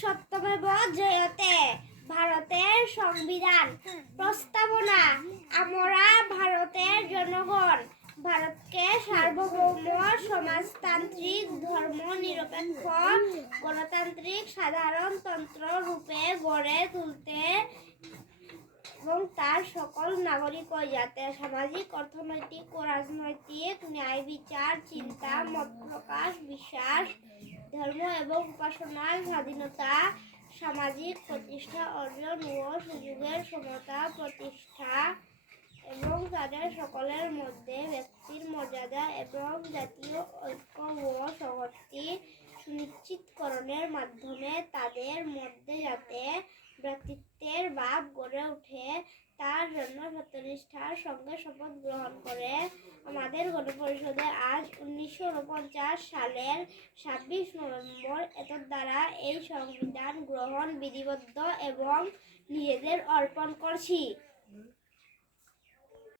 সত্যমেব জয়তে। ভারতের সংবিধান প্রস্তাবনা। আমরা ভারতের জনগণ ভারতকে সার্বভৌম সমাজতান্ত্রিক ধর্মনিরপেক্ষ গণতান্ত্রিক সাধারণতন্ত্র রূপে গড়ে তুলতে এবং তার সকল নাগরিক যাতে সামাজিক, অর্থনৈতিক ও রাজনৈতিক ন্যায় বিচার, চিন্তা, মত প্রকাশ, বিশ্বাস, ধর্ম এবং উপাসনার স্বাধীনতা, সামাজিক প্রতিষ্ঠা অর্জন ও সুযোগের সমতা প্রতিষ্ঠা এবং তাদের সকলের মধ্যে ব্যক্তির মর্যাদা এবং জাতীয় ঐক্য ও সংহতি সুনিশ্চিতকরণের মাধ্যমে তাদের মধ্যে যাতে ভ্রাতৃত্বের ভাব গড়ে ওঠে তার জন্য সত্যনিষ্ঠার সঙ্গে শপথ গ্রহণ করে আমাদের গণপরিষদে আজ 1949 সালের 26 নভেম্বর এতদ্বারা এই সংবিধান গ্রহণ বিধিবদ্ধ এবং নিজেদের অর্পণ করছি।